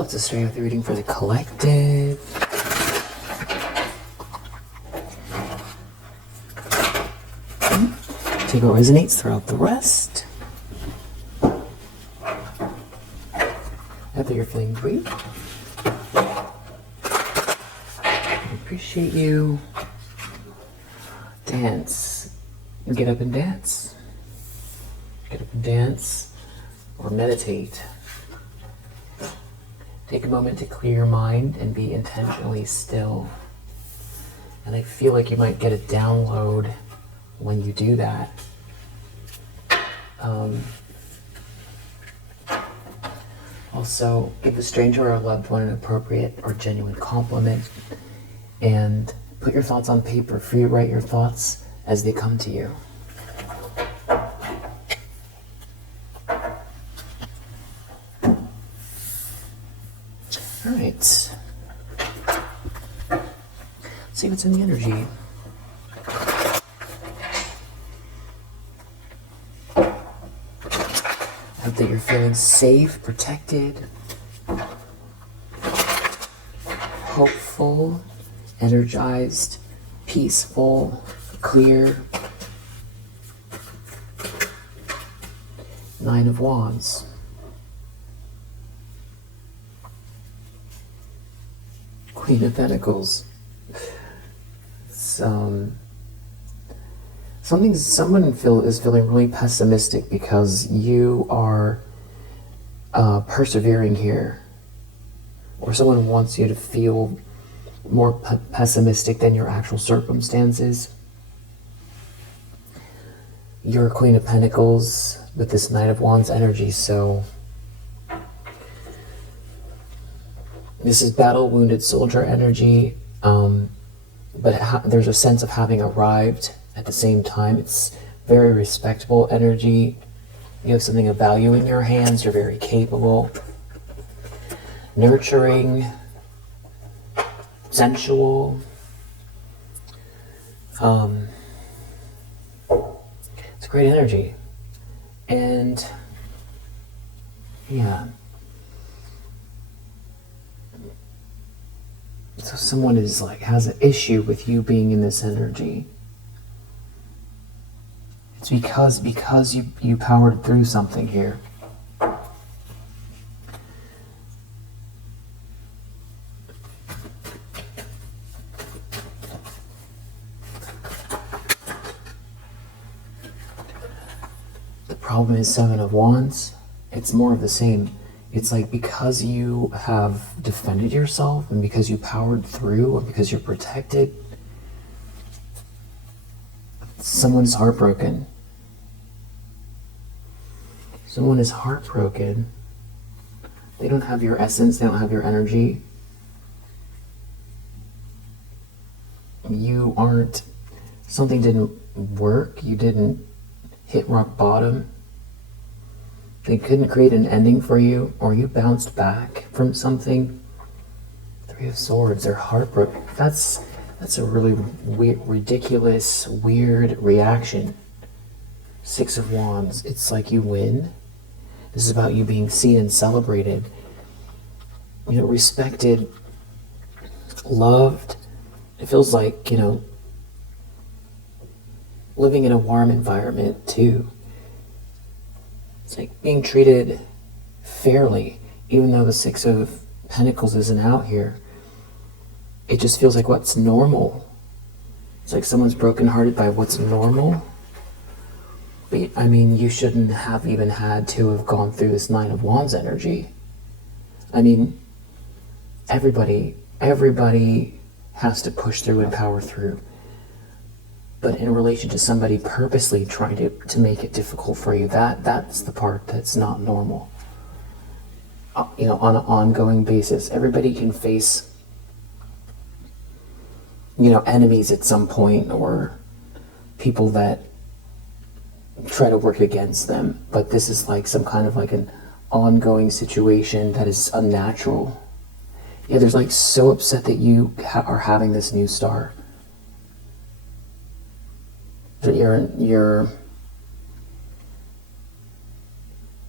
love to start with the reading for the collective. Take what resonates, throw out the rest. After you're feeling great, I appreciate you. Dance. Get up and dance. Get up and dance or meditate. Take a moment to clear your mind and be intentionally still. And I feel like you might get a download when you do that. Also, give a stranger or a loved one an appropriate or genuine compliment, and put your thoughts on paper. Free write your thoughts as they come to you. All right. Let's see what's in the energy. I hope that you're feeling safe, protected, hopeful, energized, peaceful, clear. Nine of Wands. Queen of Pentacles. Someone is feeling really pessimistic because you are persevering here, or someone wants you to feel more pessimistic than your actual circumstances. You're a Queen of Pentacles with this Knight of Wands energy, so this is battle wounded soldier energy, but there's a sense of having arrived at the same time. It's very respectable energy. You have something of value in your hands. You're very capable, nurturing, sensual. It's great energy. And yeah. So someone is has an issue with you being in this energy. It's because you powered through something here. The problem is Seven of Wands. It's more of the same. It's because you have defended yourself and because you powered through and because you're protected, someone's heartbroken. Someone is heartbroken. They don't have your essence, they don't have your energy. You aren't, something didn't work, you didn't hit rock bottom. They couldn't create an ending for you, or you bounced back from something. Three of Swords, they're heartbroken. That's a really weird, ridiculous, weird reaction. Six of Wands, it's you win. This is about you being seen and celebrated. Respected, loved. It feels like, living in a warm environment too. It's being treated fairly, even though the Six of Pentacles isn't out here. It just feels like what's normal. It's someone's brokenhearted by what's normal. But you shouldn't have even had to have gone through this Nine of Wands energy. Everybody has to push through and power through. But in relation to somebody purposely trying to make it difficult for you, that's the part that's not normal. On an ongoing basis, everybody can face, enemies at some point, or people that try to work against them. But this is some kind of an ongoing situation that is unnatural. Yeah, there's so upset that you are having this new star. That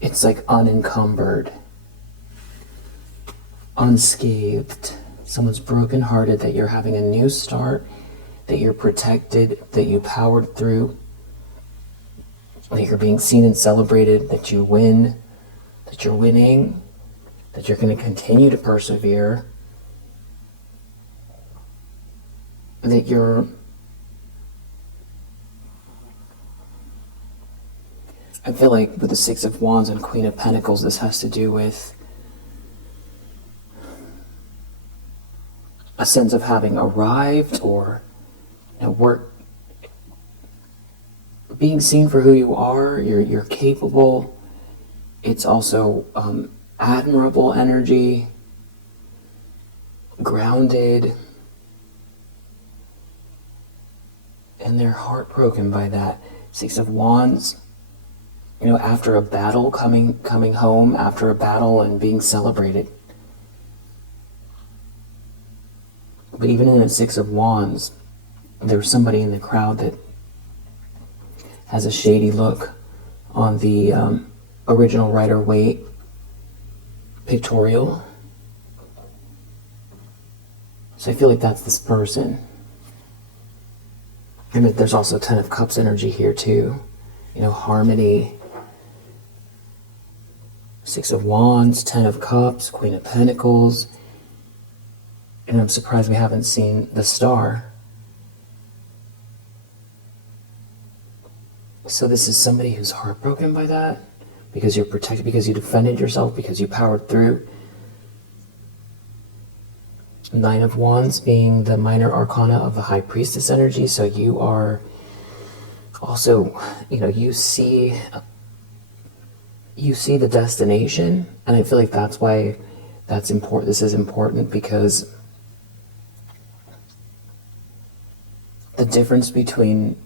it's unencumbered. unscathed. Someone's brokenhearted, that you're having a new start, that you're protected, that you powered through, that you're being seen and celebrated, that you win, that you're winning, that you're going to continue to persevere, that you're... I feel like with the Six of Wands and Queen of Pentacles, this has to do with a sense of having arrived, or work, being seen for who you are. You're capable. It's also admirable energy, grounded, and they're heartbroken by that. Six of Wands, after a battle, coming home after a battle and being celebrated. But even in the Six of Wands, there's somebody in the crowd that has a shady look on the original Rider-Waite pictorial. So I feel like that's this person. And there's also Ten of Cups energy here too. Harmony. Six of Wands, Ten of Cups, Queen of Pentacles. And I'm surprised we haven't seen the Star. So this is somebody who's heartbroken by that, because you're protected, because you defended yourself, because you powered through. Nine of Wands being the minor arcana of the High Priestess energy. So you are also, you see the destination. And I feel like that's why that's important. This is important, because the difference between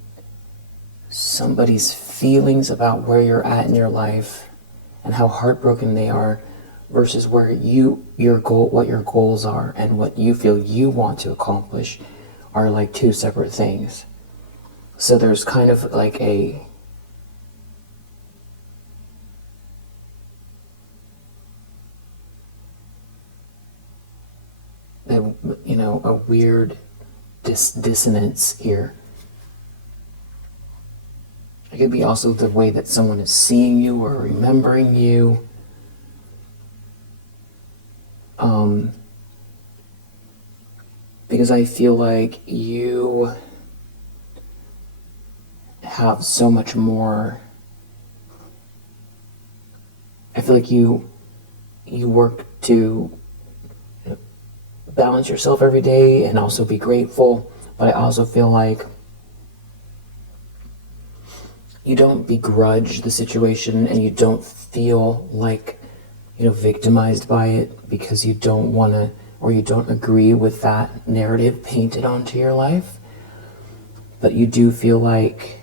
somebody's feelings about where you're at in your life and how heartbroken they are versus where what your goals are and what you feel you want to accomplish are like two separate things. So there's kind of like a weird dissonance here. It could be also the way that someone is seeing you or remembering you. Because I feel like you have so much more. I feel like you work to balance yourself every day and also be grateful, but I also feel like you don't begrudge the situation and you don't feel like, victimized by it because you don't want to, or you don't agree with that narrative painted onto your life. But you do feel like,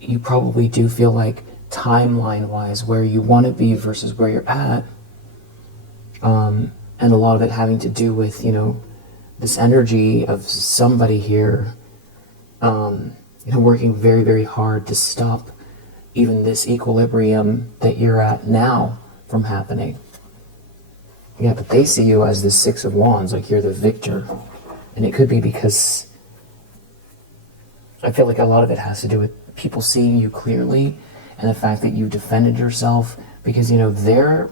you probably do feel like timeline-wise where you want to be versus where you're at. And a lot of it having to do with, this energy of somebody here, working very, very hard to stop even this equilibrium that you're at now from happening. Yeah, but they see you as the Six of Wands, like you're the victor. And it could be because I feel like a lot of it has to do with people seeing you clearly and the fact that you defended yourself, because, their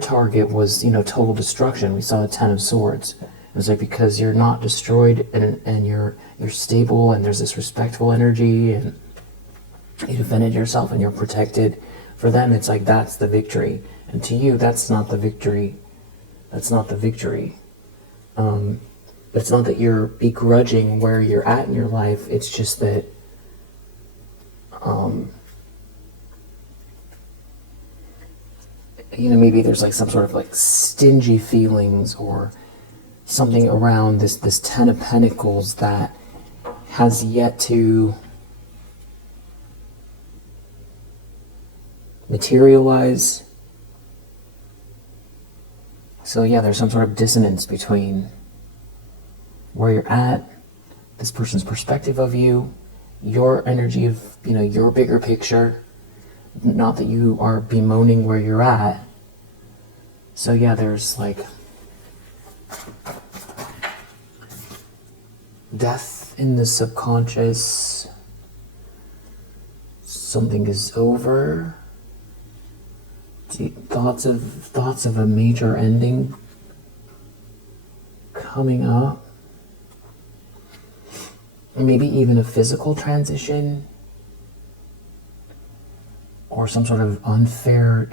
target was, total destruction. We saw the Ten of Swords. It was like, because you're not destroyed and you're stable and there's this respectful energy and you defended yourself and you're protected. For them, it's like that's the victory. And to you, that's not the victory. That's not the victory. It's not that you're begrudging where you're at in your life. It's just that maybe there's like some sort of like stingy feelings or something around this Ten of Pentacles that has yet to materialize. So yeah, there's some sort of dissonance between where you're at, this person's perspective of you, your energy of, your bigger picture. Not that you are bemoaning where you're at, So yeah, there's like death in the subconscious. Something is over. Thoughts of a major ending coming up. Maybe even a physical transition, or some sort of unfair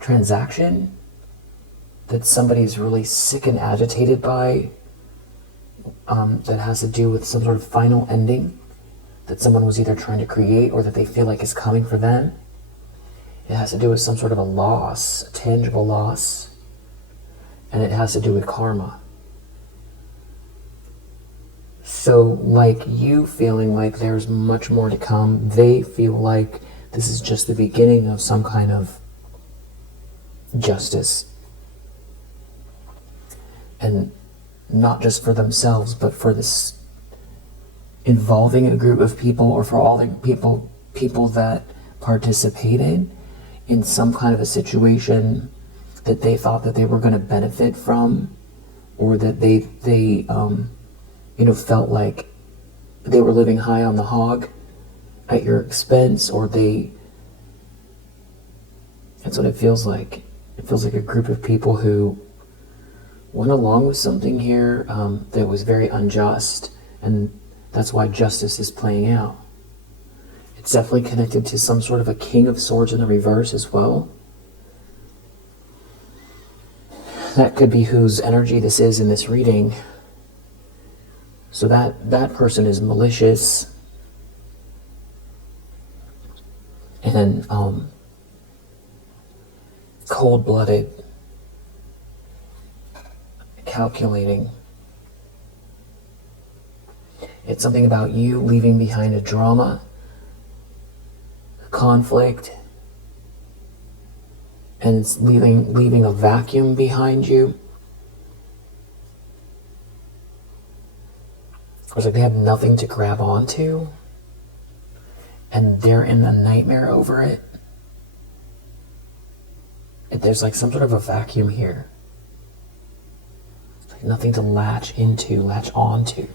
transaction that somebody's really sick and agitated by, that has to do with some sort of final ending that someone was either trying to create or that they feel like is coming for them. It has to do with some sort of a loss, a tangible loss, and it has to do with karma. So like you feeling like there's much more to come, they feel like this is just the beginning of some kind of justice. And not just for themselves, but for this involving a group of people, or for all the people that participated in some kind of a situation that they thought that they were going to benefit from, or that they felt like they were living high on the hog at your expense, or that's what it feels like. It feels like a group of people who went along with something here that was very unjust, and that's why justice is playing out. It's definitely connected to some sort of a King of Swords in the reverse as well. That could be whose energy this is in this reading. So that person is malicious and cold-blooded, calculating. It's something about you leaving behind a drama, a conflict, and it's leaving a vacuum behind you. It's like they have nothing to grab onto, and they're in a nightmare over it. There's like some sort of a vacuum here. It's like nothing to latch onto.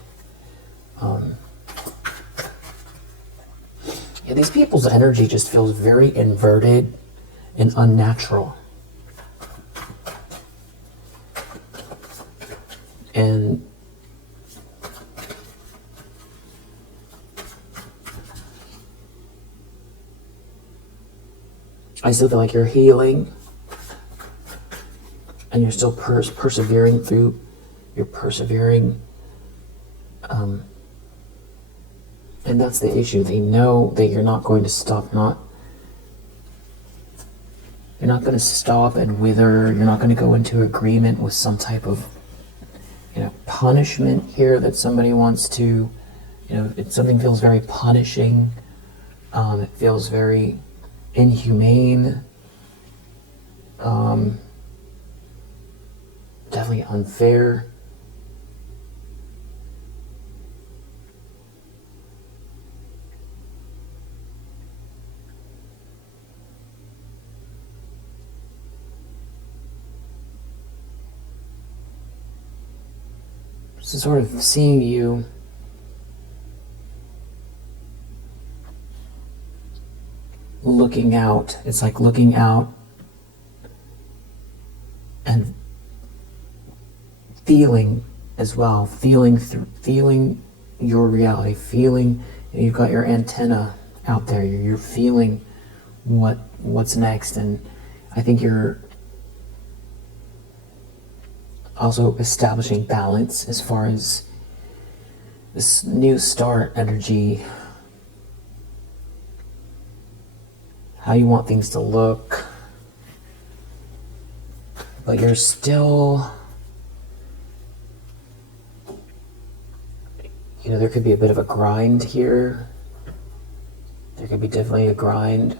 Yeah, these people's energy just feels very inverted and unnatural. And I still feel like you're healing, and you're still persevering through. You're persevering. And that's the issue. They know that you're not going to stop. You're not going to stop and wither. You're not going to go into agreement with some type of, punishment here that somebody wants to, something feels very punishing. It feels very inhumane. Definitely unfair. So sort of seeing you looking out. It's like looking out and feeling as well, feeling your reality, feeling, you've got your antenna out there, you're feeling what's next. And I think you're also establishing balance as far as this new start energy, how you want things to look, but you're still, there could be a bit of a grind here. There could be definitely a grind,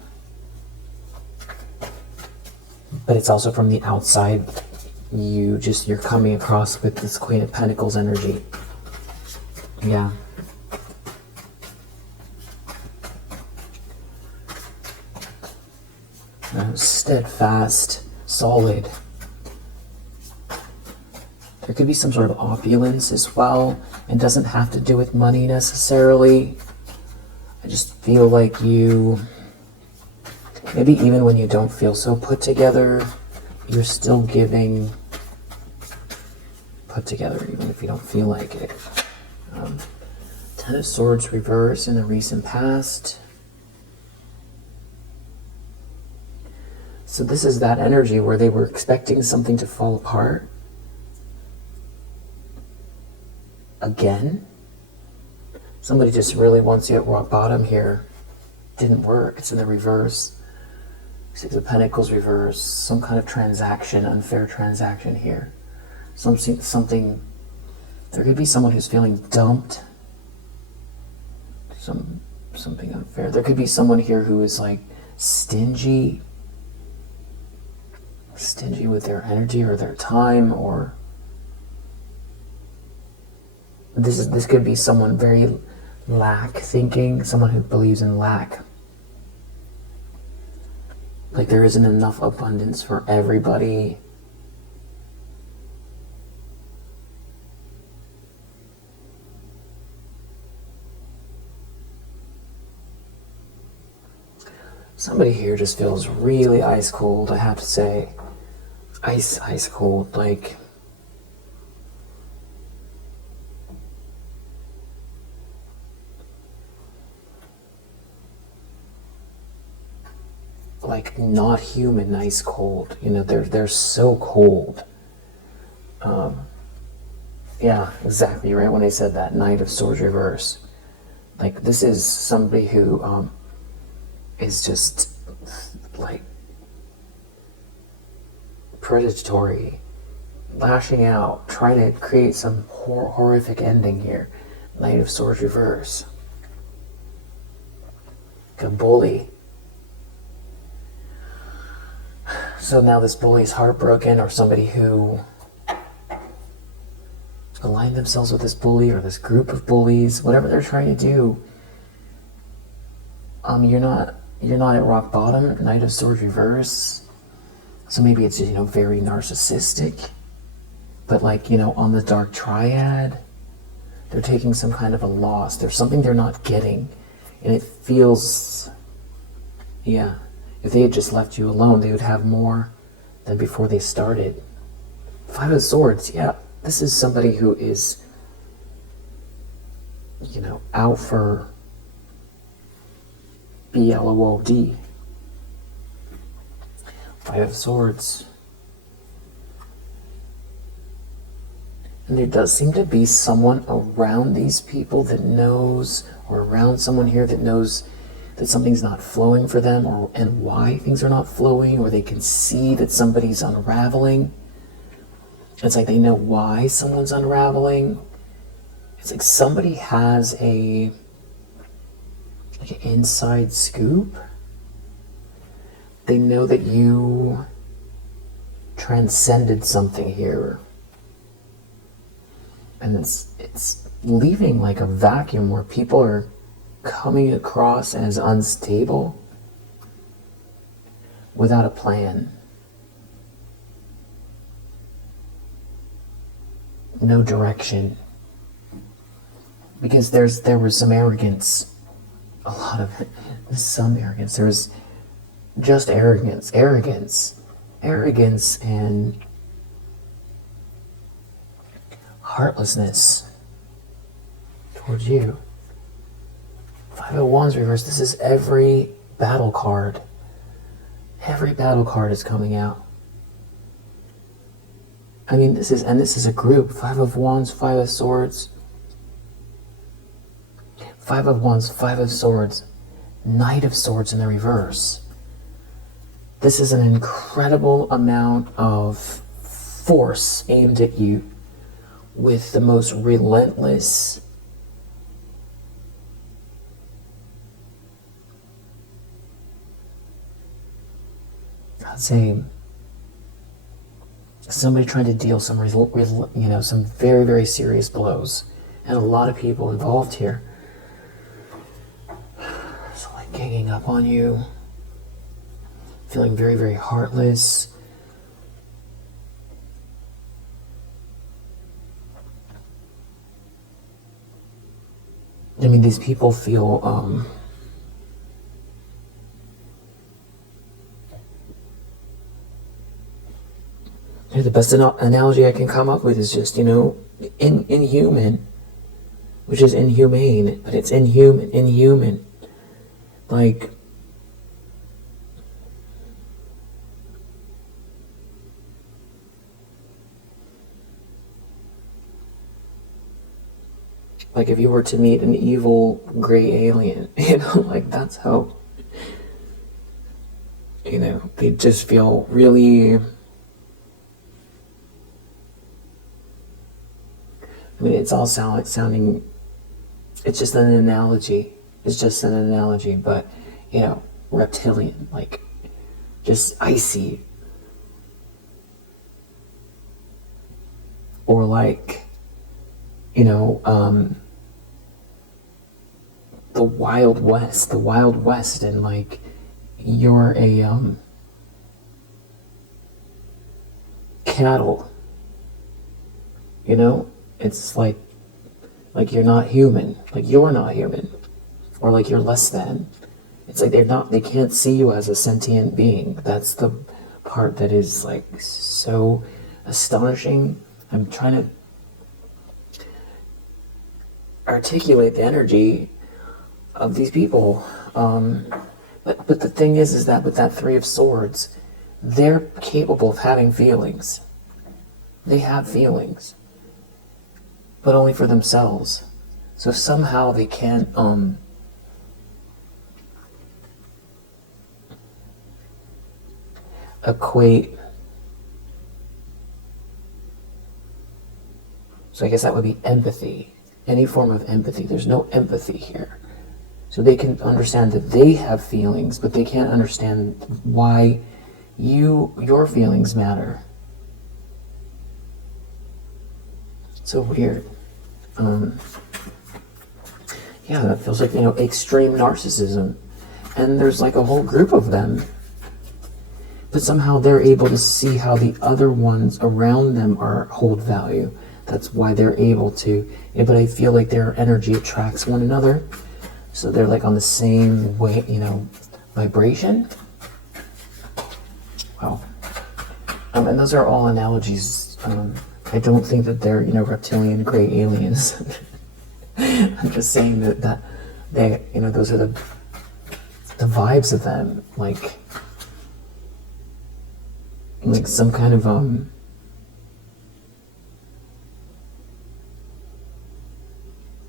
but it's also from the outside. You're coming across with this Queen of Pentacles energy. Yeah. Steadfast. solid. There could be some sort of opulence as well. It doesn't have to do with money necessarily. I just feel like you, maybe even when you don't feel so put together, you're still giving put together, even if you don't feel like it. Ten of Swords reverse in the recent past. So this is that energy where they were expecting something to fall apart. Again. Somebody just really wants you at rock bottom here. Didn't work. It's in the reverse. Six of Pentacles reverse. Some kind of transaction, unfair transaction here. Something. There could be someone who's feeling dumped. Something unfair. There could be someone here who is like stingy with their energy or their time, or this could be someone very lack thinking, someone who believes in lack. Like there isn't enough abundance for everybody. Somebody here just feels really ice cold, I have to say. Ice cold, like not human ice cold. You know, they're so cold. Yeah, exactly right when I said that. Knight of Swords reverse. Like this is somebody who is just like predatory, lashing out, trying to create some horrific ending here. Knight of Swords reverse. Like a bully. So now this bully is heartbroken, or somebody who aligned themselves with this bully or this group of bullies, whatever they're trying to do. You're not at rock bottom. Knight of Swords reverse. So maybe it's, you know, very narcissistic, but like, you know, on the dark triad, they're taking some kind of a loss. There's something they're not getting, and it feels, yeah, if they had just left you alone, they would have more than before they started. Five of Swords, yeah, this is somebody who is, you know, out for BLOOD. Five of Swords. And there does seem to be someone around these people that knows, or around someone here that knows that something's not flowing for them, and why things are not flowing, or they can see that somebody's unraveling. It's like they know why someone's unraveling. It's like somebody has like an inside scoop. They know that you transcended something here. And it's leaving like a vacuum where people are coming across as unstable without a plan. No direction. Because there was some arrogance. A lot of it. Some arrogance. There was just arrogance, and heartlessness towards you. Five of Wands reverse. This is every battle card. Every battle card is coming out. I mean, this is a group. Five of Wands, Five of Swords. Five of Wands, Five of Swords. Knight of Swords in the reverse. This is an incredible amount of force aimed at you with the most relentless I'd say somebody trying to deal some some very, very serious blows, and a lot of people involved here. So like ganging up on you, feeling very, very heartless, I mean, these people feel, the best analogy I can come up with is just, inhuman, which is inhumane, but it's inhuman. Like if you were to meet an evil gray alien, like that's how, they just feel really, I mean, it's all sounding, it's just an analogy. It's just an analogy, but, reptilian, like, just icy. Or like, the Wild West, and like, you're a, cattle, it's like you're not human, or like you're less than. It's like they can't see you as a sentient being. That's the part that is like so astonishing. I'm trying to articulate the energy of these people. But the thing is that with that Three of Swords, they're capable of having feelings. They have feelings, but only for themselves. So somehow they can't equate. So I guess that would be empathy. Any form of empathy. There's no empathy here. So they can understand that they have feelings, but they can't understand why your feelings matter. So weird. Yeah, that feels like, extreme narcissism. And there's like a whole group of them. But somehow they're able to see how the other ones around them hold value. That's why they're able to. But I feel like their energy attracts one another. So they're like on the same way, vibration. Wow. And those are all analogies. I don't think that they're, reptilian gray aliens. I'm just saying that they, those are the vibes of them, like some kind of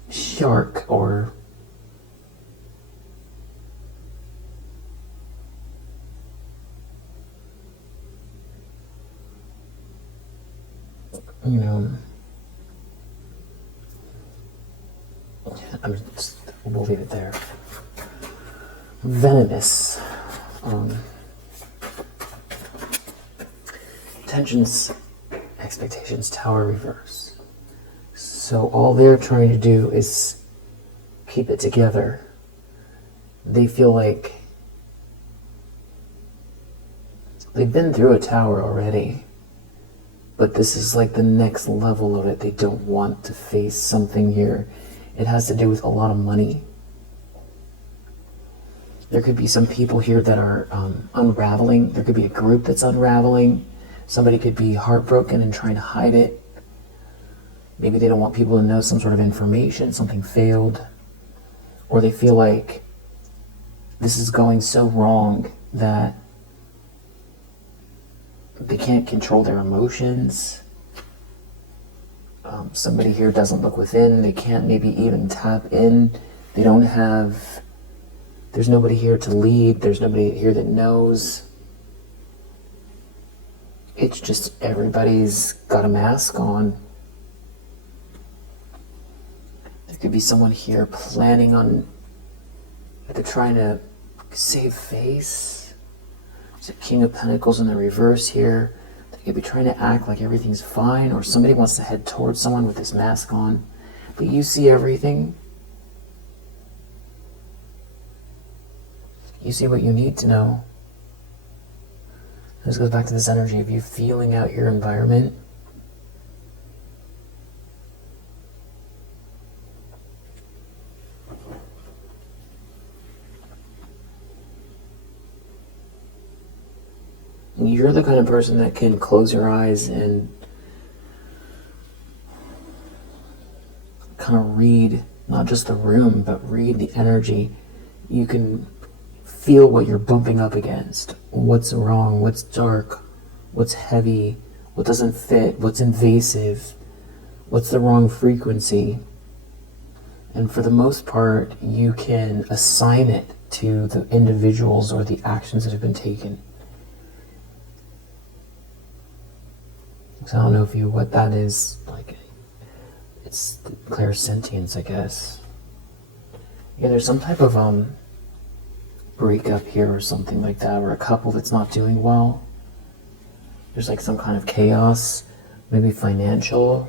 shark, or we'll leave it there. Venomous. Intentions, expectations, Tower reverse. So all they're trying to do is keep it together. They feel like they've been through a Tower already, but this is like the next level of it. They don't want to face something here. It has to do with a lot of money. There could be some people here that are unraveling. There could be a group that's unraveling. Somebody could be heartbroken and trying to hide it. Maybe they don't want people to know some sort of information, something failed. Or they feel like this is going so wrong that they can't control their emotions. Somebody here doesn't look within. They can't maybe even tap in. They don't have... There's nobody here to lead. There's nobody here that knows. It's just everybody's got a mask on. There could be someone here planning on... They're trying to save face. There's a King of Pentacles in the reverse here. They could be trying to act like everything's fine, or somebody wants to head towards someone with this mask on. But you see everything. You see what you need to know. This goes back to this energy of you feeling out your environment. You're the kind of person that can close your eyes and kind of read not just the room, but read the energy. You can feel what you're bumping up against, what's wrong, what's dark, what's heavy, what doesn't fit, what's invasive, what's the wrong frequency. And for the most part, you can assign it to the individuals or the actions that have been taken. So I don't know if what that is, like, it's clairsentience, I guess. Yeah, there's some type of breakup here or something like that, or a couple that's not doing well. There's like some kind of chaos, maybe financial.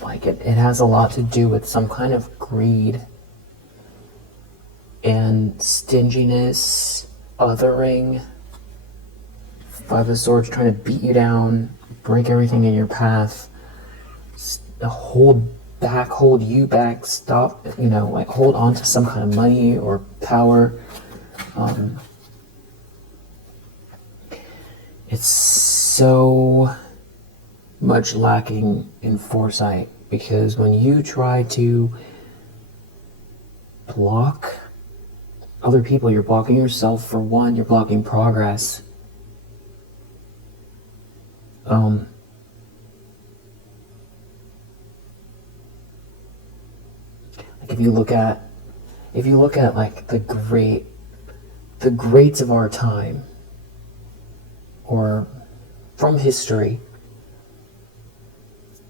Like it has a lot to do with some kind of greed and stinginess, othering. Five of Swords trying to beat you down, break everything in your path, hold you back, stop, like hold on to some kind of money or power. It's so much lacking in foresight, because when you try to block other people, you're blocking yourself. For one, you're blocking progress. Like if you look at like the greats of our time, or from history,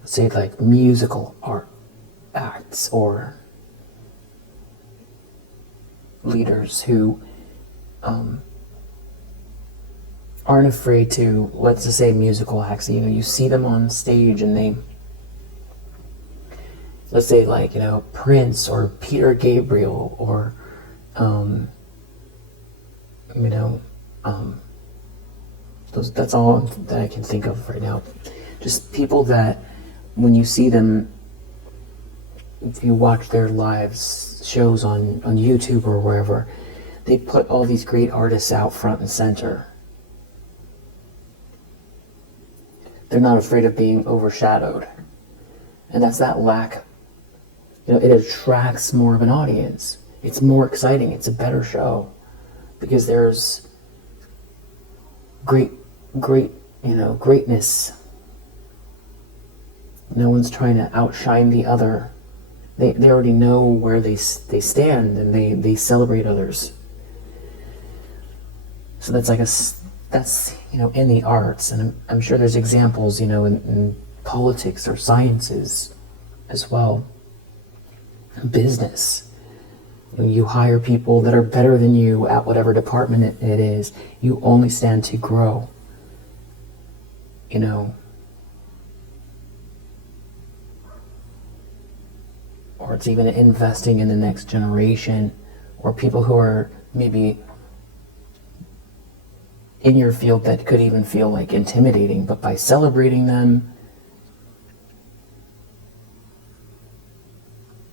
say like musical art acts or leaders who aren't afraid to, let's just say musical acts, you see them on stage and they, let's say like, Prince or Peter Gabriel or, that's all that I can think of right now. Just people that, when you see them, if you watch their lives shows on YouTube or wherever, they put all these great artists out front and center. They're not afraid of being overshadowed. And that's that lack. It attracts more of an audience. It's more exciting. It's a better show. Because there's greatness. No one's trying to outshine the other. They already know where they stand, and they celebrate others. So that's like in the arts, and I'm sure there's examples, in politics or sciences as well. Business. You hire people that are better than you at whatever department it is. You only stand to grow. Or it's even investing in the next generation, or people who are maybe in your field that could even feel like intimidating, but by celebrating them,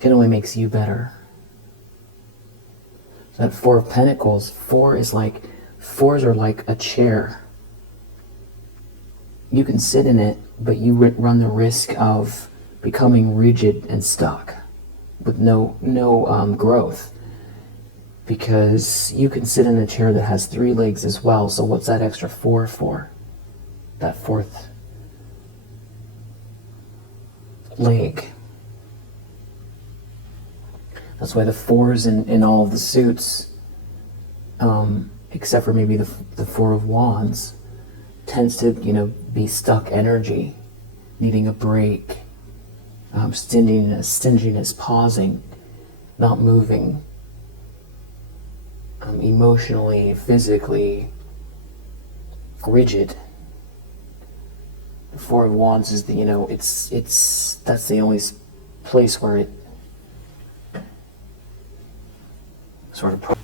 it only makes you better. So that Four of Pentacles, fours are like a chair. You can sit in it, but you run the risk of becoming rigid and stuck with no growth. Because you can sit in a chair that has 3 legs as well, so what's that extra 4 for? That 4th leg. That's why the 4s in all of the suits, except for maybe the 4 of Wands, tends to, be stuck energy, needing a break, stinginess, pausing, not moving. Emotionally, physically rigid. The 4 of Wands is that's the only place where it sort of.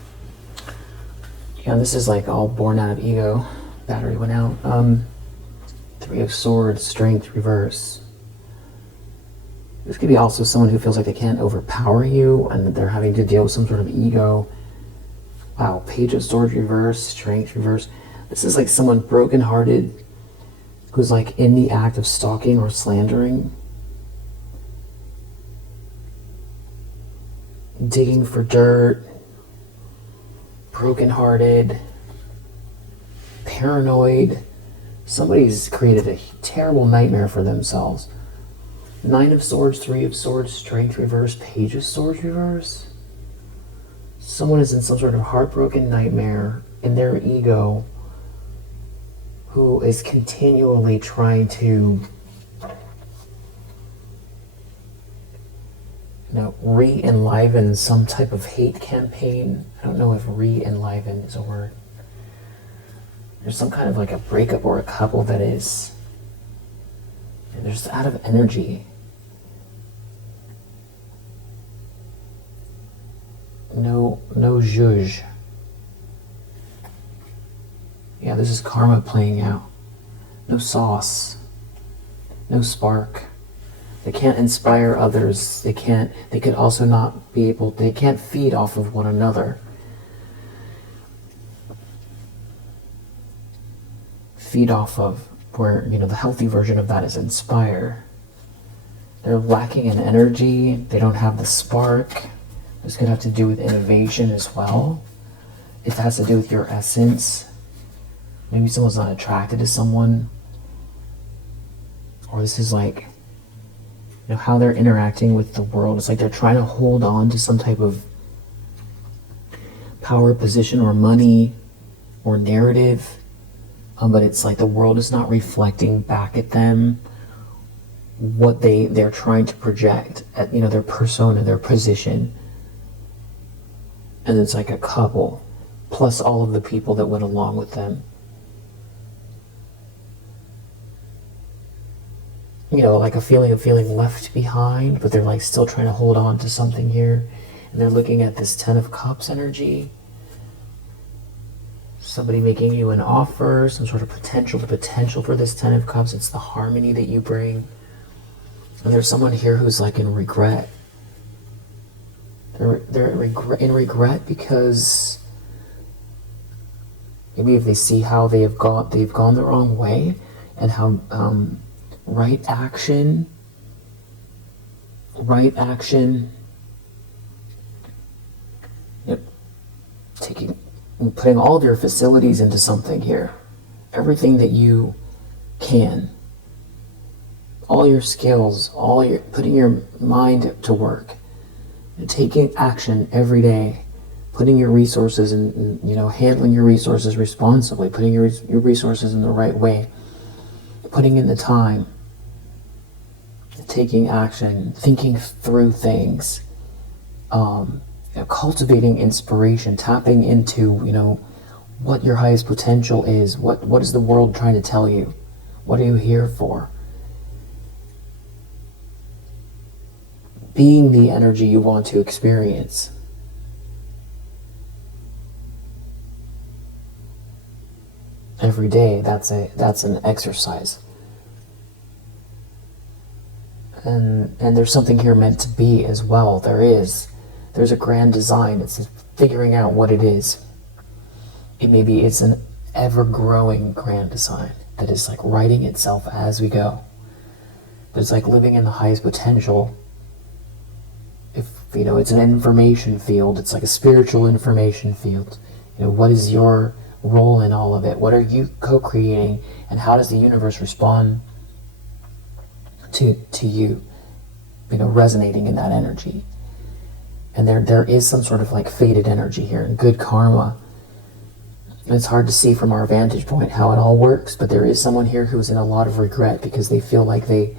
Yeah, this is like all born out of ego. Battery went out. 3 of Swords, Strength, reverse. This could be also someone who feels like they can't overpower you and that they're having to deal with some sort of ego. Wow, Page of Swords reverse, Strength reverse. This is like someone brokenhearted who's like in the act of stalking or slandering, digging for dirt, brokenhearted, paranoid. Somebody's created a terrible nightmare for themselves. Nine of Swords, Three of Swords, Strength reverse, Page of Swords reverse. Someone is in some sort of heartbroken nightmare in their ego who is continually trying to, re-enliven some type of hate campaign. I don't know if re-enliven is a word. There's some kind of like a breakup or a couple that is, and they're just out of energy. No zhuzh. Yeah, this is karma playing out. No sauce. No spark. They can't inspire others. They could also not be able, they can't feed off of one another. Feed off of where, the healthy version of that is inspire. They're lacking in energy. They don't have the spark. This could have to do with innovation as well. It has to do with your essence. Maybe someone's not attracted to someone. Or this is like, how they're interacting with the world. It's like they're trying to hold on to some type of power, position, or money, or narrative. But it's like the world is not reflecting back at them what they're trying to project at, their persona, their position. And it's like a couple, plus all of the people that went along with them. Like a feeling of feeling left behind, but they're like still trying to hold on to something here. And they're looking at this Ten of Cups energy. Somebody making you an offer, some sort of potential. The potential for this Ten of Cups, it's the harmony that you bring. And there's someone here who's like in regret. They're in regret because maybe if they see how they've gone the wrong way, and how right action, putting all of your facilities into something here, everything that you can, all your skills, putting your mind to work, taking action every day, putting your resources in, handling your resources responsibly, putting your resources in the right way, putting in the time, taking action, thinking through things, cultivating inspiration, tapping into, what your highest potential is, what is the world trying to tell you, what are you here for? Being the energy you want to experience. Every day, that's an exercise. And there's something here meant to be as well. There's a grand design. It's figuring out what it is. It's an ever-growing grand design that is like writing itself as we go. But it's like living in the highest potential. If it's an information field, it's like a spiritual information field. What is your role in all of it? What are you co-creating, and how does the universe respond to you, resonating in that energy? And there is some sort of like fated energy here, and good karma. And it's hard to see from our vantage point how it all works, but there is someone here who's in a lot of regret because they feel like they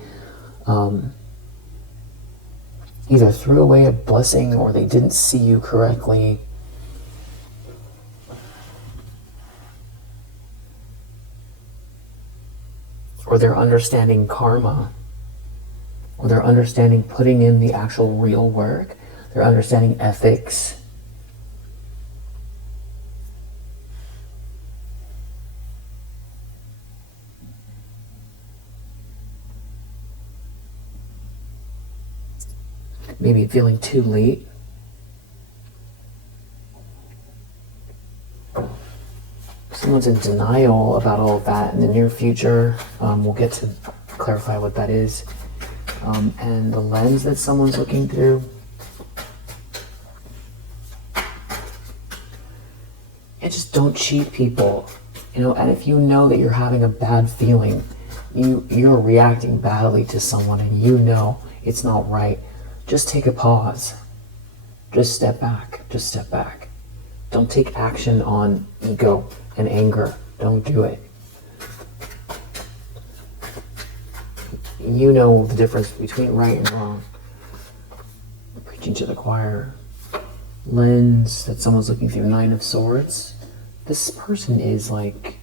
either threw away a blessing, or they didn't see you correctly. Or they're understanding karma, or they're understanding putting in the actual real work. They're understanding ethics. Maybe feeling too late. Someone's in denial about all of that in the near future. We'll get to clarify what that is. And the lens that someone's looking through. And just don't cheat people. And if you know that you're having a bad feeling, you're reacting badly to someone and you know it's not right, just take a pause. Just step back. Just step back. Don't take action on ego and anger. Don't do it. You know the difference between right and wrong. Preaching to the choir. Lens that someone's looking through, 9 of Swords. This person is like,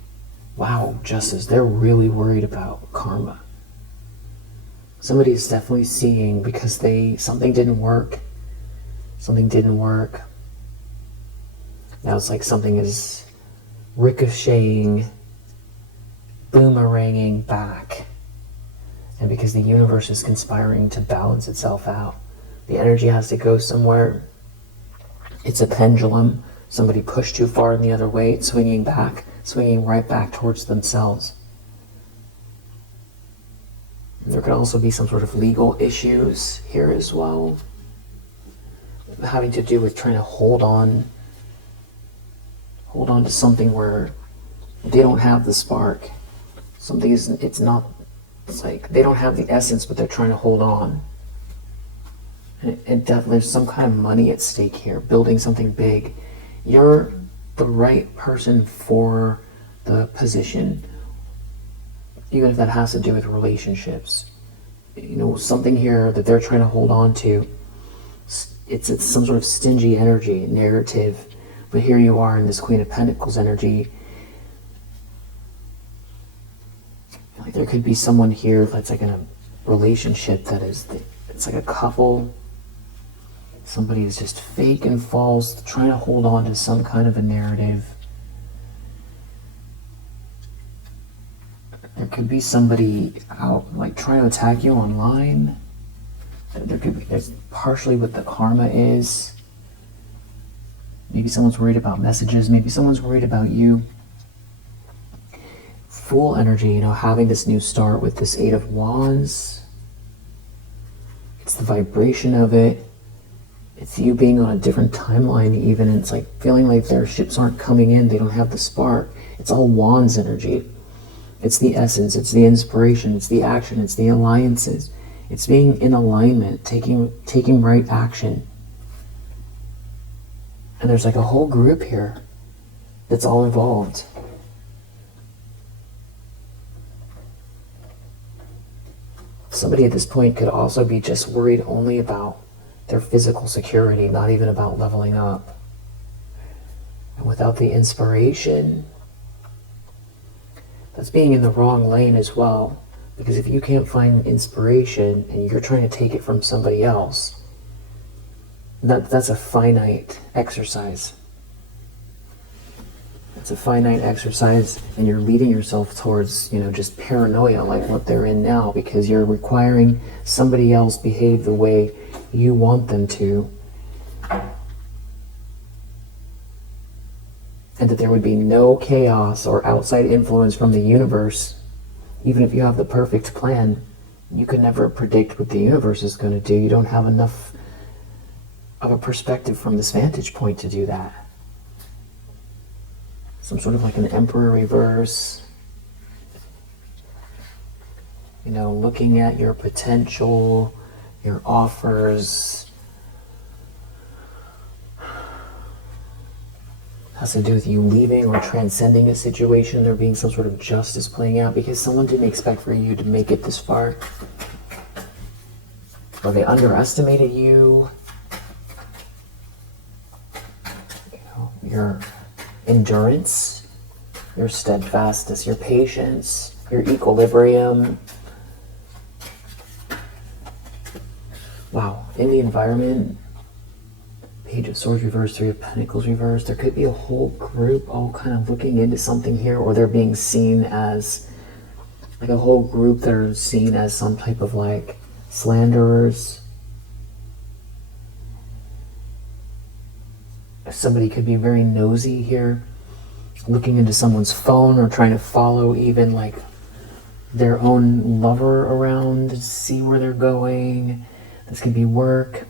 wow, justice. They're really worried about karma. Somebody is definitely seeing because something didn't work. Something didn't work. Now it's like something is ricocheting, boomeranging back. And because the universe is conspiring to balance itself out, the energy has to go somewhere. It's a pendulum. Somebody pushed too far in the other way, it's swinging back, swinging right back towards themselves. And there could also be some sort of legal issues here as well, having to do with trying to hold on to something where they don't have the spark. It's like they don't have the essence, but they're trying to hold on. And definitely there's some kind of money at stake here, building something big. You're the right person for the position, even if that has to do with relationships. Something here that they're trying to hold on to. It's some sort of stingy energy, narrative. But here you are in this Queen of Pentacles energy. Like there could be someone here that's like in a relationship it's like a couple. Somebody is just fake and false, trying to hold on to some kind of a narrative. There could be somebody out like trying to attack you online. There's partially what the karma is. Maybe someone's worried about messages. Maybe someone's worried about you. Fool energy, having this new start with this 8 of Wands. It's the vibration of it. It's you being on a different timeline even. And it's like feeling like their ships aren't coming in. They don't have the spark. It's all Wands energy. It's the essence. It's the inspiration. It's the action. It's the alliances. It's being in alignment, taking right action. And there's like a whole group here that's all involved. Somebody at this point could also be just worried only about their physical security, not even about leveling up. And without the inspiration, that's being in the wrong lane as well. Because if you can't find inspiration and you're trying to take it from somebody else, that's a finite exercise. It's a finite exercise, and you're leading yourself towards, just paranoia like what they're in now, because you're requiring somebody else behave the way you want them to. And that there would be no chaos or outside influence from the universe. Even if you have the perfect plan, you can never predict what the universe is going to do. You don't have enough of a perspective from this vantage point to do that. Some sort of like an Emperor reverse. Looking at your potential, your offers. Has to do with you leaving or transcending a situation. There being some sort of justice playing out because someone didn't expect for you to make it this far. Or they underestimated you. Your endurance, your steadfastness, your patience, your equilibrium. Wow, in the environment, Page of Swords reversed, 3 of Pentacles reversed. There could be a whole group all kind of looking into something here, or they're being seen as like a whole group that are seen as some type of like slanderers. Somebody could be very nosy here. looking into someone's phone or trying to follow even like their own lover around to see where they're going. This could be work.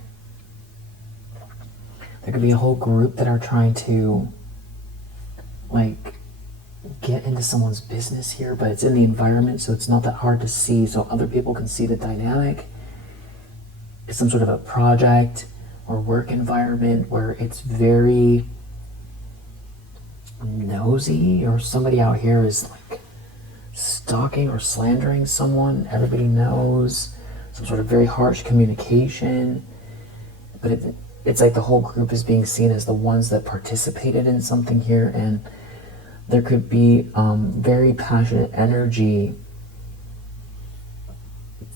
There could be a whole group that are trying to like get into someone's business here, but it's in the environment, so it's not that hard to see, so other people can see the dynamic. It's some sort of a project or work environment where it's very nosy, or somebody out here is like stalking or slandering someone. Everybody knows. Some sort of very harsh communication, but it's like the whole group is being seen as the ones that participated in something here, and there could be very passionate energy,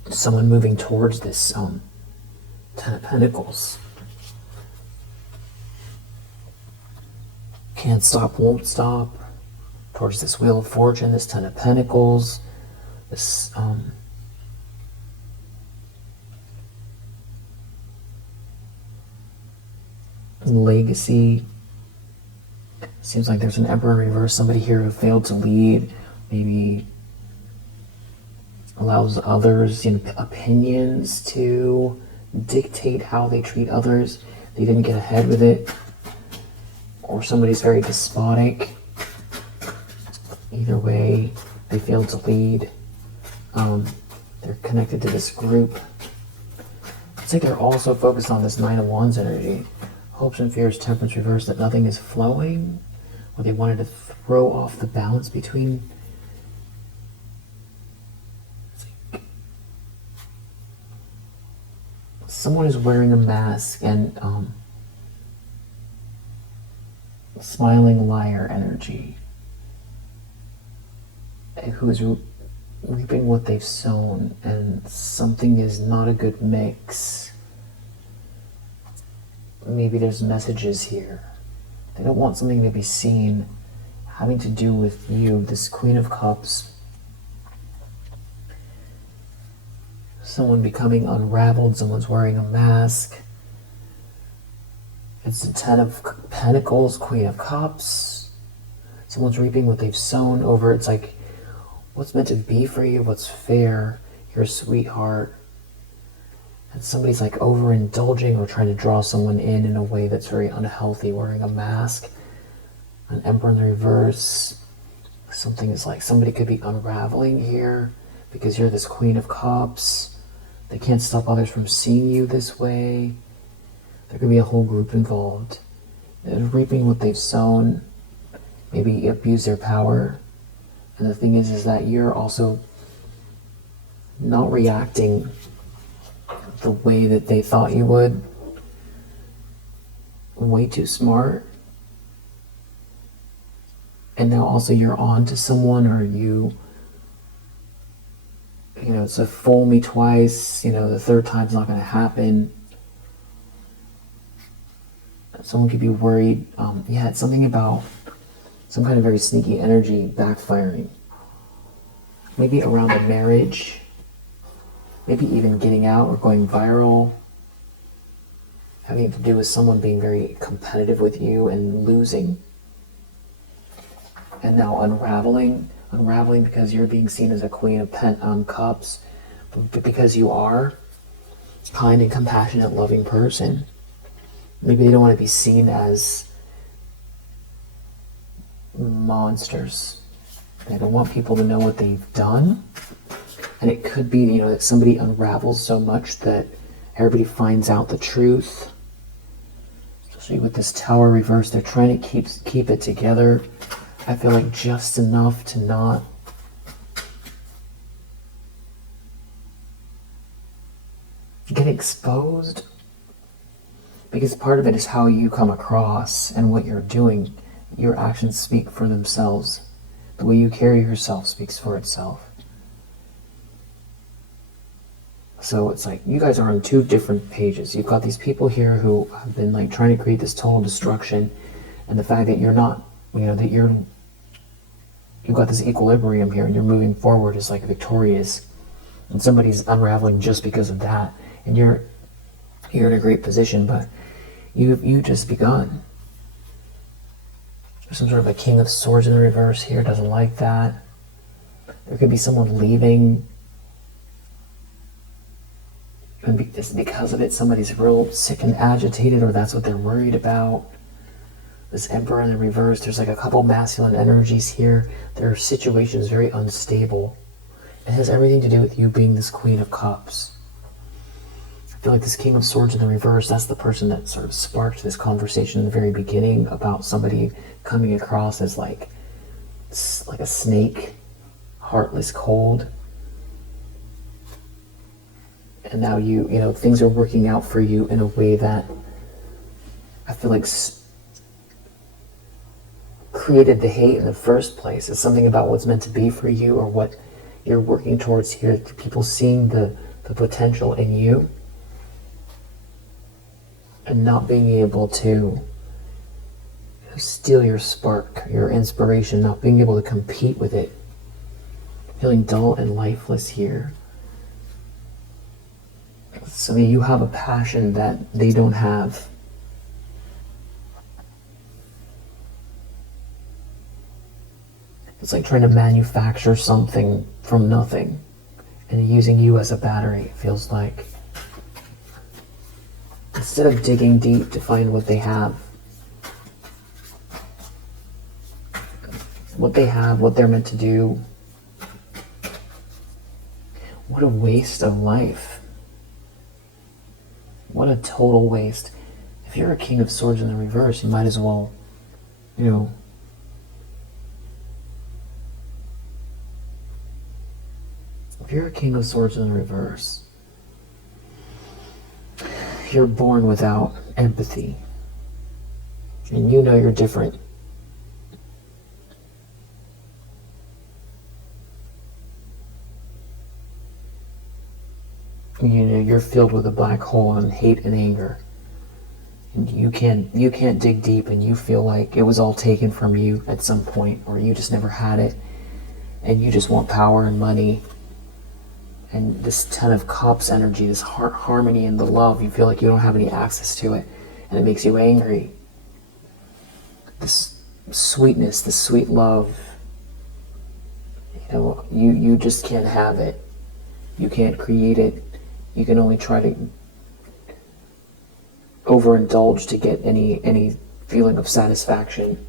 someone moving towards this Ten of Pentacles. Can't stop, won't stop, towards this Wheel of Fortune, this Ten of Pentacles, this legacy. Seems like there's an Emperor in reverse, somebody here who failed to lead, maybe allows others, opinions to dictate how they treat others. They didn't get ahead with it. Or somebody's very despotic. Either way, they failed to lead. They're connected to this group. It's like they're also focused on this Nine of Wands energy. Hopes and fears, temperance reverse, that nothing is flowing. Or they wanted to throw off the balance between. Someone is wearing a mask and smiling liar energy, who is reaping what they've sown, and something is not a good mix. Maybe there's messages here. They don't want something to be seen having to do with you. This Queen of Cups. Someone becoming unraveled. Someone's wearing a mask. It's the Ten of Pentacles, Queen of Cups. Someone's reaping what they've sown over. It's like what's meant to be for you, what's fair, your sweetheart. And somebody's like overindulging or trying to draw someone in a way that's very unhealthy, wearing a mask. An Emperor in the reverse. Something is like somebody could be unraveling here because you're this Queen of Cups. They can't stop others from seeing you this way. There could be a whole group involved. They're reaping what they've sown. Maybe abuse their power. And the thing is that you're also not reacting the way that they thought you would. Way too smart. And now also you're on to someone, or you know, it's a fool me twice, the third time's not going to happen. Someone could be worried. It's something about some kind of very sneaky energy backfiring. Maybe around a marriage. Maybe even getting out or going viral. Having to do with someone being very competitive with you and losing. And now unraveling because you're being seen as a Queen of Cups. But because you are a kind and compassionate, loving person. Maybe they don't want to be seen as monsters. They don't want people to know what they've done. And it could be, that somebody unravels so much that everybody finds out the truth. Especially with this Tower reverse, they're trying to keep it together. I feel like just enough to not get exposed. Because part of it is how you come across and what you're doing. Your actions speak for themselves. The way you carry yourself speaks for itself. So it's like you guys are on two different pages. You've got these people here who have been like trying to create this total destruction, and the fact that you're not, that you've got this equilibrium here and you're moving forward is like victorious, and somebody's unraveling just because of that, and you're in a great position, but you just begun. There's some sort of a King of Swords in the reverse here, doesn't like that. There could be someone leaving, and because of it, somebody's real sick and agitated, or that's what they're worried about. This Emperor in the reverse, there's like a couple masculine energies here. Their situation is very unstable. It has everything to do with you being this Queen of Cups. I feel like this King of Swords in the reverse, that's the person that sort of sparked this conversation in the very beginning about somebody coming across as like a snake, heartless, cold. And now you know, things are working out for you in a way that I feel like created the hate in the first place. It's something about what's meant to be for you, or what you're working towards here. People seeing the potential in you and not being able to steal your spark, your inspiration, not being able to compete with it. Feeling dull and lifeless here. So you have a passion that they don't have. It's like trying to manufacture something from nothing and using you as a battery, it feels like. Instead of digging deep to find what they have, what they're meant to do. What a waste of life. What a total waste. If you're a King of Swords in the reverse, you might as well, if you're a King of Swords in the reverse, you're born without empathy. And you know you're different. You know you're filled with a black hole and hate and anger. And you can't dig deep, and you feel like it was all taken from you at some point, or you just never had it, and you just want power and money. And this Ten of Cups energy, this heart harmony and the love, you feel like you don't have any access to it, and it makes you angry. This sweetness, this sweet love, you just can't have it. You can't create it. You can only try to overindulge to get any feeling of satisfaction.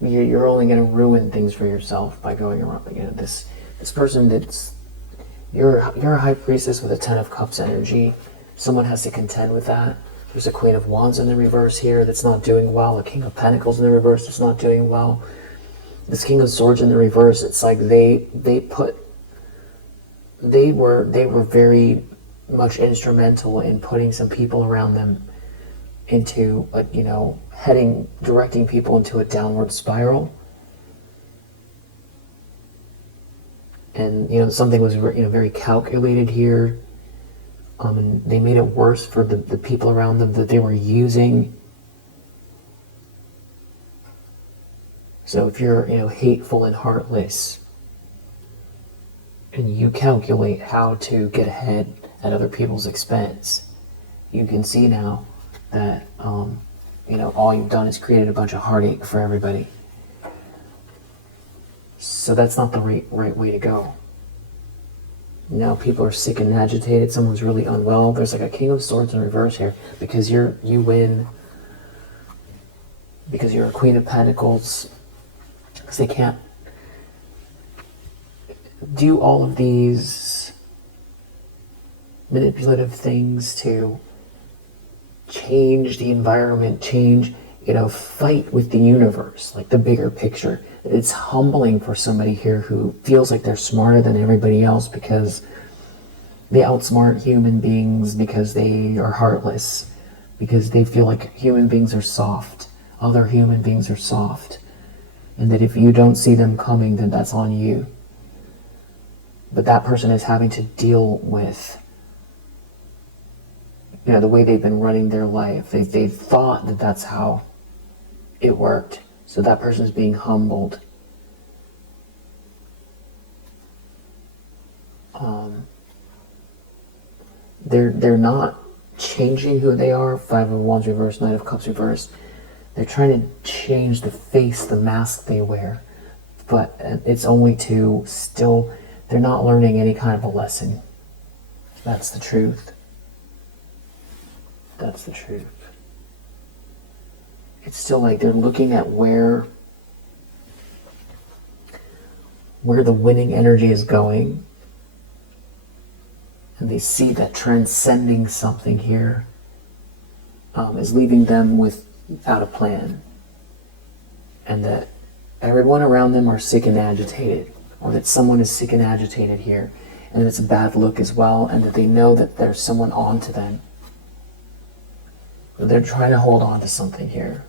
You're only going to ruin things for yourself by going around. This person you're a high priestess with a Ten of Cups energy. Someone has to contend with that. There's a Queen of Wands in the reverse here that's not doing well. A King of Pentacles in the reverse that's not doing well. This King of Swords in the reverse, it's like they were very much instrumental in putting some people around them into directing people into a downward spiral. And something was very calculated here. And they made it worse for the people around them that they were using. So if you're hateful and heartless, and you calculate how to get ahead at other people's expense, you can see now that all you've done is created a bunch of heartache for everybody. So that's not the right way to go. Now people are sick and agitated. Someone's really unwell. There's like a King of Swords in reverse here because you win. Because you're a Queen of Pentacles. Because they can't do all of these manipulative things to change the environment, fight with the universe, like the bigger picture. It's humbling for somebody here who feels like they're smarter than everybody else because they outsmart human beings, because they are heartless, because they feel like human beings are soft. Other human beings are soft. And that if you don't see them coming, then that's on you. But that person is having to deal with the way they've been running their life. They thought that that's how it worked. So that person's being humbled. they're not changing who they are. Five of Wands reversed, Knight of Cups reversed. They're trying to change the face, the mask they wear, but it's only to still, they're not learning any kind of a lesson. That's the truth. That's the truth. It's still like they're looking at where the winning energy is going, and they see that transcending something here is leaving them without a plan, and that everyone around them are sick and agitated, or that someone is sick and agitated here, and it's a bad look as well, and that they know that there's someone on to them. They're trying to hold on to something here.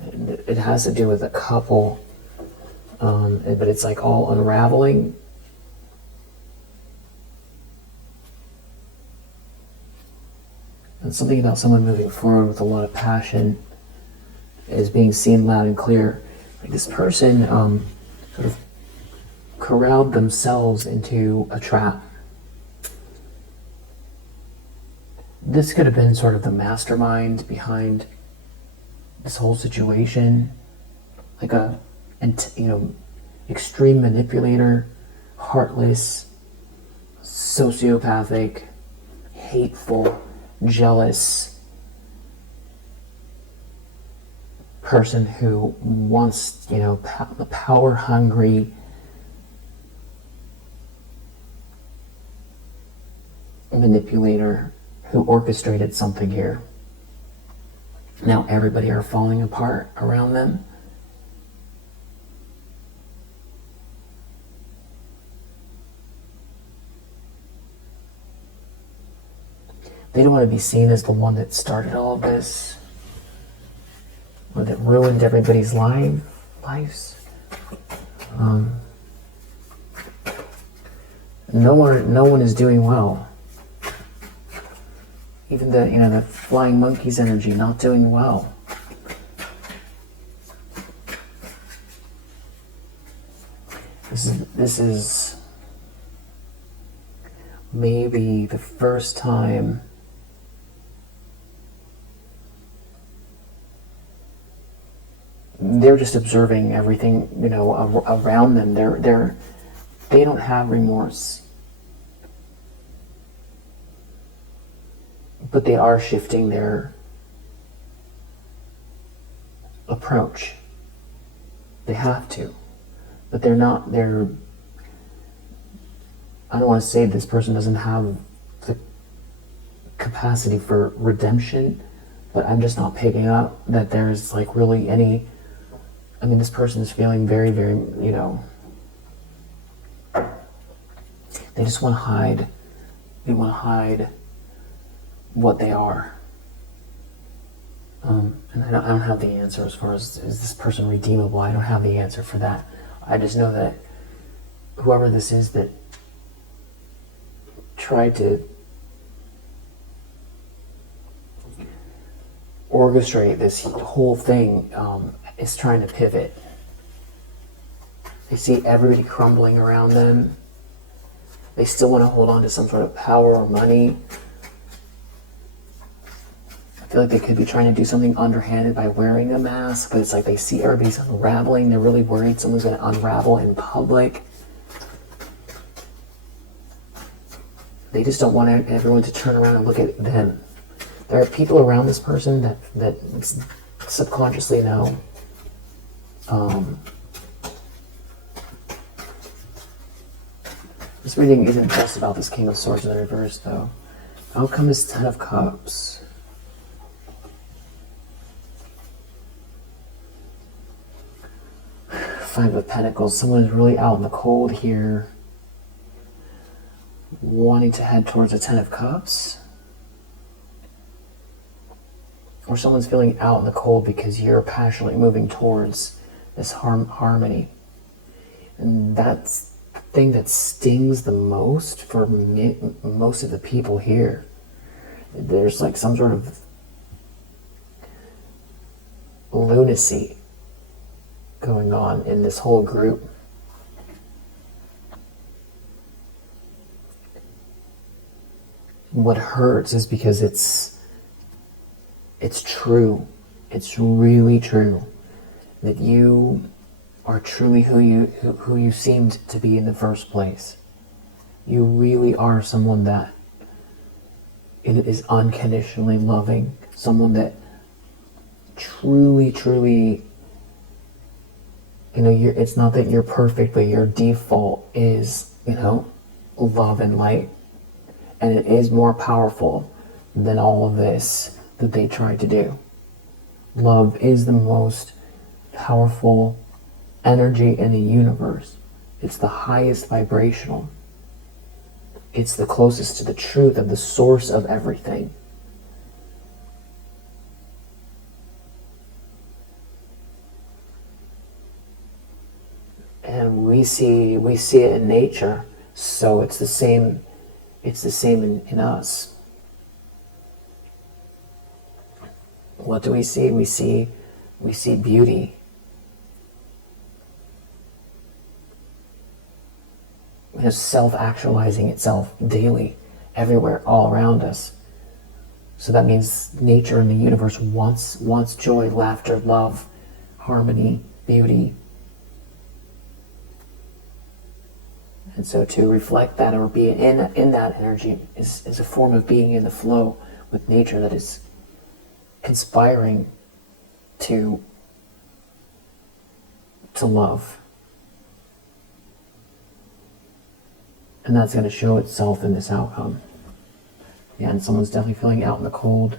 And it has to do with a couple, but it's like all unraveling. And something about someone moving forward with a lot of passion is being seen loud and clear. Like this person sort of corralled themselves into a trap. This could have been sort of the mastermind behind this whole situation, like a, extreme manipulator, heartless, sociopathic, hateful, jealous person who wants, the power-hungry, manipulator who orchestrated something here. Now everybody are falling apart around them. They don't want to be seen as the one that started all of this, or that ruined everybody's lives. No one is doing well. Even the flying monkey's energy, not doing well. This is maybe the first time they're just observing everything, around them. They don't have remorse. But they are shifting their approach. They have to. But I don't want to say this person doesn't have the capacity for redemption, but I'm just not picking up that there's really any, this person is feeling very, very, they just want to hide. They want to hide what they are. And I don't have the answer as far as, is this person redeemable? I don't have the answer for that. I just know that whoever this is that tried to orchestrate this whole thing is trying to pivot. They see everybody crumbling around them. They still want to hold on to some sort of power or money. I feel like they could be trying to do something underhanded by wearing a mask, but it's like they see everybody's unraveling. They're really worried someone's going to unravel in public. They just don't want everyone to turn around and look at them. There are people around this person that subconsciously know. This reading isn't just about this King of Swords in the reverse, though. Outcome is Ten of Cups. Five of Pentacles. Someone is really out in the cold here, wanting to head towards a Ten of Cups. Or someone's feeling out in the cold because you're passionately moving towards this harmony. And that's the thing that stings the most for most of the people here. There's like some sort of lunacy going on in this whole group. what hurts is because it's true. It's really true that you are truly who you seemed to be in the first place. You really are someone that is unconditionally loving, someone that truly, truly, it's not that you're perfect, but your default is, love and light. And it is more powerful than all of this that they tried to do. Love is the most powerful energy in the universe. It's the highest vibrational. It's the closest to the truth of the source of everything. And we see it in nature, so it's the same in us. What do we see? We see beauty. It's self-actualizing itself daily, everywhere, all around us. So that means nature and the universe wants joy, laughter, love, harmony, beauty. And so to reflect that or be in that energy is a form of being in the flow with nature that is conspiring to love. And that's going to show itself in this outcome. Yeah, and someone's definitely feeling out in the cold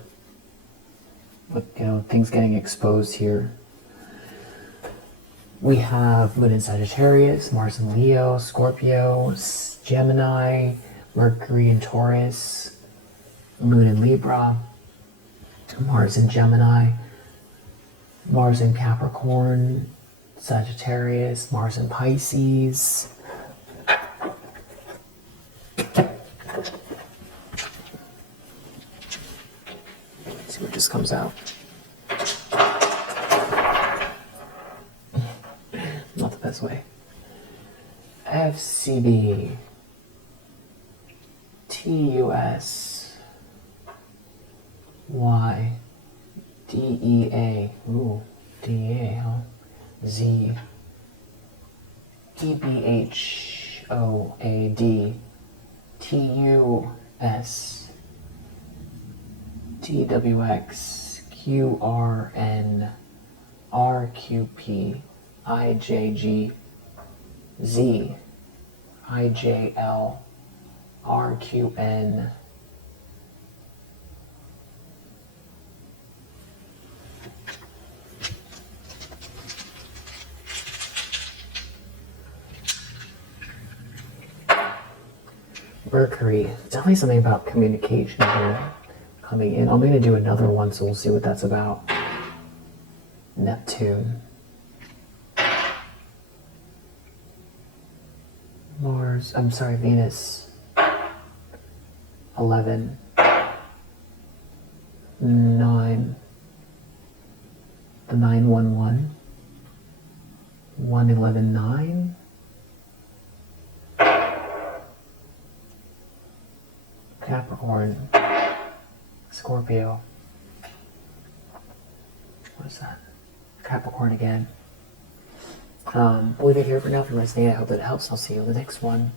with, things getting exposed here. We have Moon in Sagittarius, Mars in Leo, Scorpio, Gemini, Mercury in Taurus, Moon in Libra, Mars in Gemini, Mars in Capricorn, Sagittarius, Mars in Pisces. Let's see what just comes out. Not the best way. FCB, TUS, Y, DEA, ooh, DEA, huh? Z, EBHOAD, TUS, TWX, QRN, RQP, IJG, Z, IJL, RQN, Mercury. Definitely something about communication here coming in. I'm going to do another one, so we'll see what that's about. Neptune. Venus. 11. 9. The 911. 1119. Capricorn. Scorpio. What is that? Capricorn again. We'll leave it here for now. If you resonate, I hope that it helps. I'll see you in the next one.